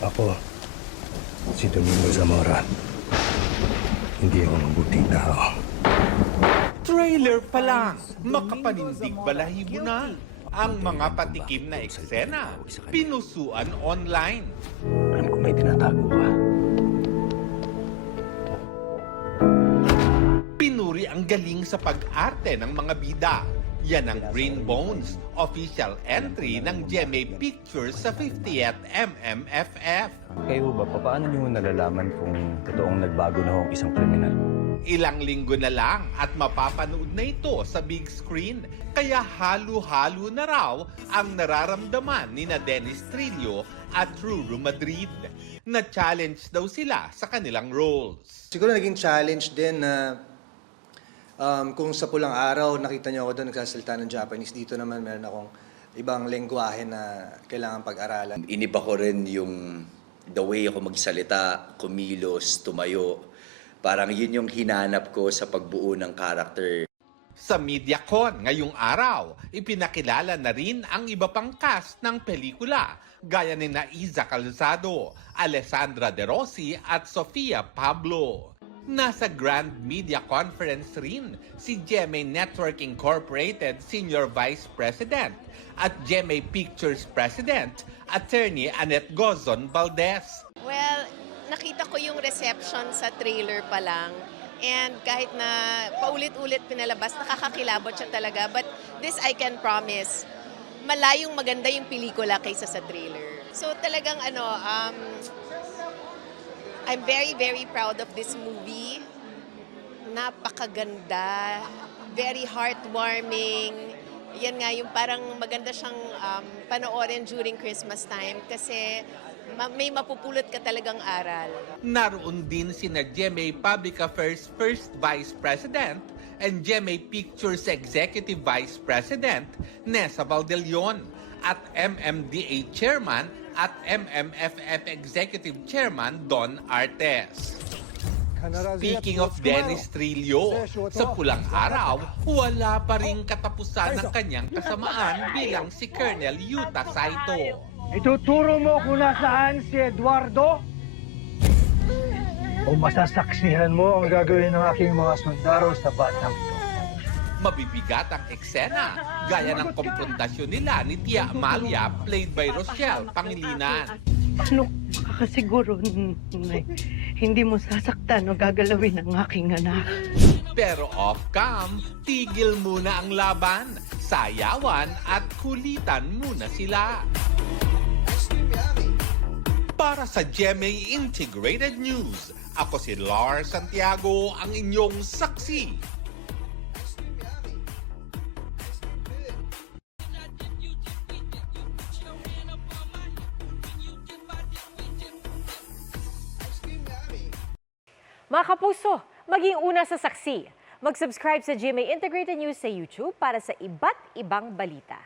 Ako, si Domingo Zamora. Hindi ako mabuting tao. Trailer pa lang, makapanindig balahibo na. Ang mga patikim na eksena, pinusuan online. Alam ko may tinatago ka. Pinuri ang galing sa pag-arte ng mga bida. Yan ang Green Bones, official entry ng GMA Pictures sa 50th MMFF. Kayo ba, paano niyo nalalaman kung totoong nagbago na ho ang isang kriminal? Ilang linggo na lang at mapapanood na ito sa big screen. Kaya halo-halo na raw ang nararamdaman ni na Dennis Trillo at Ruru Madrid. Na-challenge daw sila sa kanilang roles. Siguro naging challenge din na kung sa Pulang Araw, nakita niyo ako doon nagsasalita ng Japanese. Dito naman meron akong ibang lengguwahe na kailangan pag-aralan. Iniba ko rin yung the way ako magsalita, kumilos, tumayo. Parang yun yung hinanap ko sa pagbuo ng character. Sa MediaCon ngayong araw, ipinakilala na rin ang iba pang cast ng pelikula gaya ni Iza Calzado, Alessandra De Rossi at Sofia Pablo. Nasa Grand Media Conference rin si GMA Network Incorporated Senior Vice President at GMA Pictures President, Attorney Annette Gozon Valdez. Well, nakita ko yung reception sa trailer pa lang. And kahit na paulit-ulit pinalabas, nakakakilabot siya talaga. But this I can promise, malayong maganda yung pelikula kaysa sa trailer. So talagang I'm very, very proud of this movie. Napakaganda, very heartwarming. Yan nga, yung parang maganda siyang panoorin during Christmas time kasi may mapupulot ka talagang aral. Naroon din sina GMA Public Affairs First Vice President and GMA Pictures Executive Vice President Nessa Valdelion at MMDA Chairman at MMFF Executive Chairman Don Artes. Speaking of Dennis Trillo, sa Pulang Araw, wala pa ring katapusan ng kanyang kasamaan bilang si Colonel Yuta Saito. Ituturo mo kung nasaan si Eduardo? O masasaksihan mo ang gagawin ng aking mga sundaro sa batang ito? Mabibigat ang eksena, gaya ng komprontasyon nila ni Tia Amalia, played by Rochelle Pangilinan. Ano makakasiguro na hindi mo sasaktan o gagalawin ang aking anak? Pero off-cam, tigil muna ang laban, sayawan at kulitan muna sila. Para sa GMA Integrated News, ako si Lars Santiago, ang inyong saksi. Mga kapuso, maging una sa saksi. Mag-subscribe sa GMA Integrated News sa YouTube para sa iba't ibang balita.